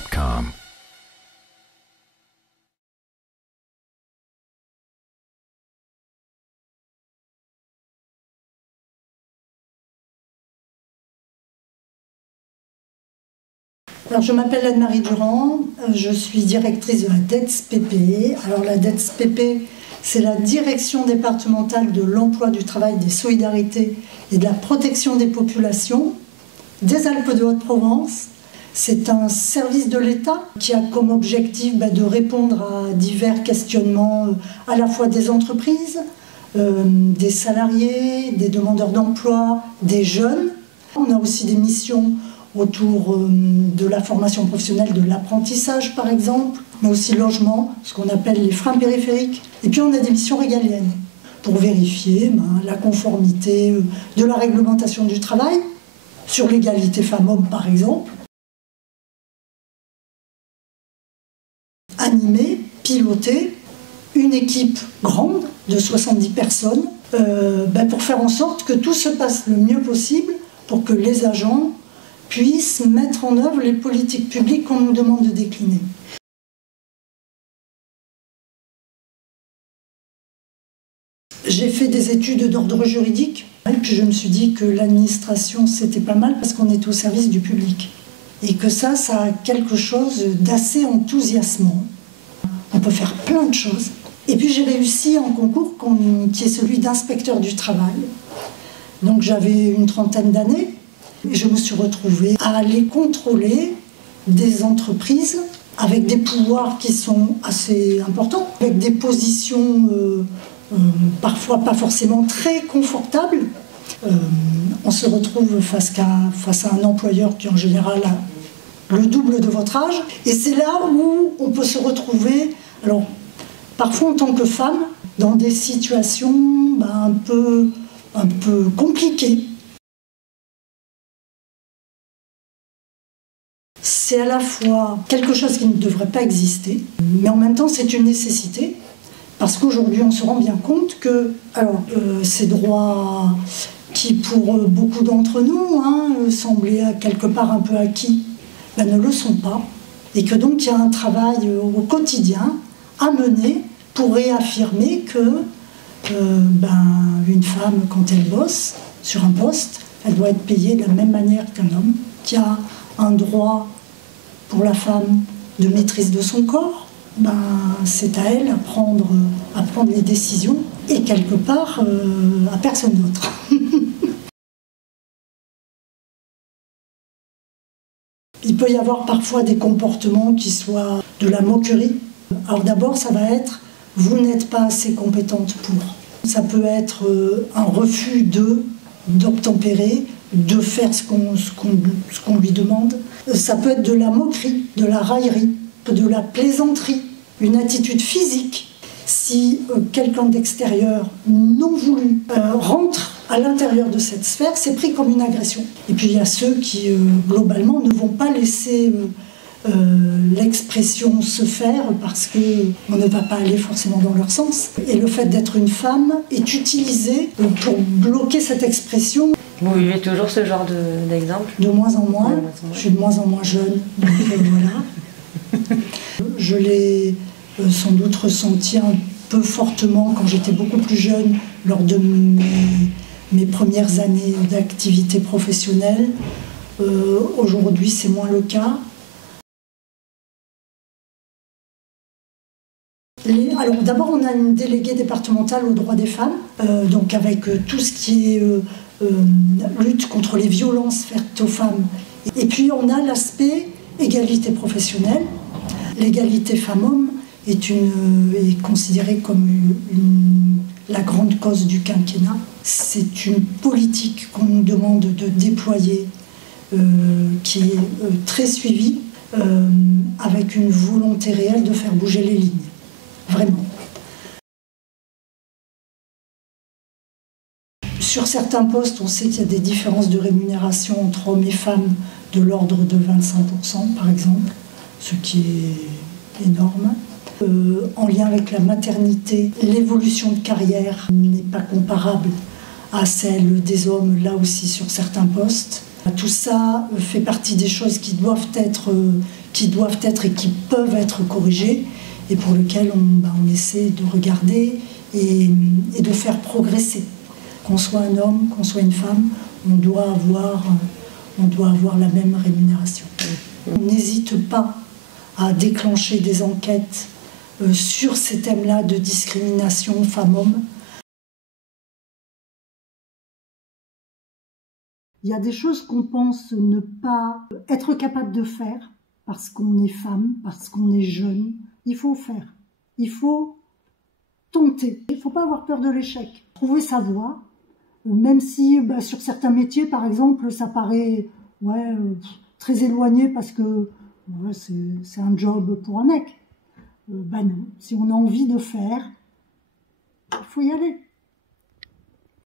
SoundCloud.com. Alors, je m'appelle Anne-Marie Durand, je suis directrice de la DETS-PP. Alors la DETS-PP, c'est la Direction départementale de l'emploi, du travail, des solidarités et de la protection des populations des Alpes de Haute-Provence. C'est un service de l'État qui a comme objectif de répondre à divers questionnements à la fois des entreprises, des salariés, des demandeurs d'emploi, des jeunes. On a aussi des missions autour de la formation professionnelle, de l'apprentissage par exemple, mais aussi logement, ce qu'on appelle les freins périphériques. Et puis on a des missions régaliennes pour vérifier la conformité de la réglementation du travail, sur l'égalité femmes-hommes par exemple. Animer, piloter une équipe grande de 70 personnes pour faire en sorte que tout se passe le mieux possible pour que les agents puissent mettre en œuvre les politiques publiques qu'on nous demande de décliner. J'ai fait des études d'ordre juridique, et puis je me suis dit que l'administration c'était pas mal parce qu'on est au service du public. Et que ça a quelque chose d'assez enthousiasmant. On peut faire plein de choses. Et puis j'ai réussi un concours qui est celui d'inspecteur du travail. Donc j'avais une trentaine d'années. Et je me suis retrouvée à aller contrôler des entreprises avec des pouvoirs qui sont assez importants, avec des positions parfois pas forcément très confortables. On se retrouve face à un employeur qui en général a le double de votre âge. Et c'est là où on peut se retrouver, alors parfois en tant que femme, dans des situations un peu compliquées. C'est à la fois quelque chose qui ne devrait pas exister, mais en même temps c'est une nécessité, parce qu'aujourd'hui on se rend bien compte que ces droits qui pour beaucoup d'entre nous semblaient quelque part un peu acquis, ne le sont pas, et que donc il y a un travail au quotidien à mener pour réaffirmer que une femme, quand elle bosse sur un poste, elle doit être payée de la même manière qu'un homme, qui a un droit pour la femme de maîtrise de son corps. C'est à elle à prendre les décisions, et quelque part à personne d'autre. Il peut y avoir parfois des comportements qui soient de la moquerie. Alors d'abord, ça va être « vous n'êtes pas assez compétente pour ». Ça peut être un refus d'obtempérer, de faire ce qu'on lui demande. Ça peut être de la moquerie, de la raillerie, de la plaisanterie, une attitude physique. Si quelqu'un d'extérieur non voulu rentre à l'intérieur de cette sphère, c'est pris comme une agression. Et puis il y a ceux qui, globalement, ne vont pas laisser l'expression se faire parce qu'on ne va pas aller forcément dans leur sens. Et le fait d'être une femme est utilisé pour bloquer cette expression. Vous vivez toujours ce genre d'exemple ? De moins en moins. Je suis de moins en moins jeune, donc voilà. Je l'ai sans doute ressenti un peu fortement quand j'étais beaucoup plus jeune, lors de mes premières années d'activité professionnelle. Aujourd'hui, c'est moins le cas. Alors d'abord, on a une déléguée départementale aux droits des femmes, donc avec tout ce qui est lutte contre les violences faites aux femmes. Et puis on a l'aspect égalité professionnelle. L'égalité femmes-hommes est considérée comme la grande cause du quinquennat. C'est une politique qu'on nous demande de déployer, qui est très suivie, avec une volonté réelle de faire bouger les lignes. Vraiment. Sur certains postes, on sait qu'il y a des différences de rémunération entre hommes et femmes de l'ordre de 25%, par exemple, ce qui est énorme. En lien avec la maternité, l'évolution de carrière n'est pas comparable à celle des hommes, là aussi sur certains postes. Tout ça fait partie des choses qui doivent être et qui peuvent être corrigées et pour lesquelles on essaie de regarder et de faire progresser. Qu'on soit un homme, qu'on soit une femme, on doit avoir la même rémunération. On n'hésite pas à déclencher des enquêtes sur ces thèmes-là de discrimination femmes-hommes. Il y a des choses qu'on pense ne pas être capable de faire parce qu'on est femme, parce qu'on est jeune. Il faut faire. Il faut tenter. Il ne faut pas avoir peur de l'échec. Trouver sa voie, même si sur certains métiers, par exemple, ça paraît très éloigné parce que c'est un job pour un mec. Non. Si on a envie de faire, il faut y aller.